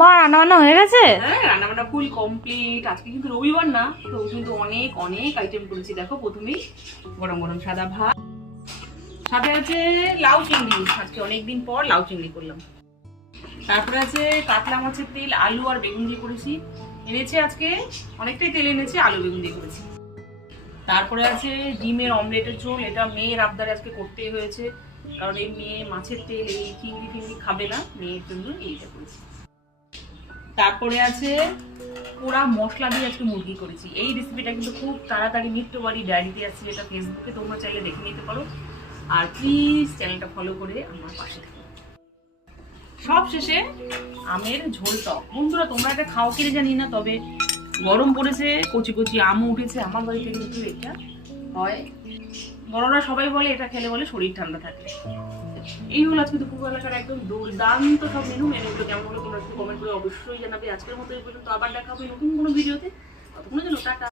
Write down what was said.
মা রান্না বান্না হয়ে গেছে? হ্যাঁ, রান্না বান্না ফুল কমপ্লিট। আজকে কিন্তু রবিবার না, তো কিন্তু অনেক অনেক আইটেম করেছি। দেখো, প্রথমেই গরম গরম সাদা ভাত, সাথে আছে লাউ চিংড়ি। আজকে অনেকদিন পর লাউ চিংড়ি করলাম। তারপরে আছে কাতলা মাছের তেল, আলু আর বেগুন দিয়ে করেছি। এনেছে আজকে অনেকটাই তেল এনেছে, আলু বেগুন দিয়ে করেছি। তারপরে আছে ডিমের অমলেটের ঝোল। এটা মেয়ের আবদারে আজকে করতেই হয়েছে, কারণ এই মেয়ে মাছের তেল এই চিংড়ি ফিংড়ি খাবে না, মেয়ের জন্য এইটা করেছি। তারপরে আছে পোড়া মশলা দিয়ে আজকে মুরগি করেছি। এই রেসিপিটা কিন্তু খুব তাড়াতাড়ি নিত্যবাড়ি ডায়েরিতে আছে, এটা ফেসবুকে তোমরা চাইলে দেখে নিতে পারো। আর প্লিজ চ্যানেলটা ফলো করে আমার পাশে থাকো। সব শেষে আমের ঝোল টক। বন্ধুরা, তোমরা এটা খাও কিনে জানি না, তবে গরম পড়েছে, কচি কচি আমও উঠেছে। আমার বাড়িতে কিন্তু এটা হয়, বড়রা সবাই বলে এটা খেলে বলে শরীর ঠান্ডা থাকে। এই হলো আজকে দুপুরবেলাকার একদম দুর্দান্ত সব মেনুগুলো কেমন হলো তোমরা একটু কমেন্ট করে অবশ্যই জানাবে। আজকের মতো এই পর্যন্ত, আবার দেখা হবে নতুন কোনো ভিডিওতে। ততক্ষণের জন্য টাটা।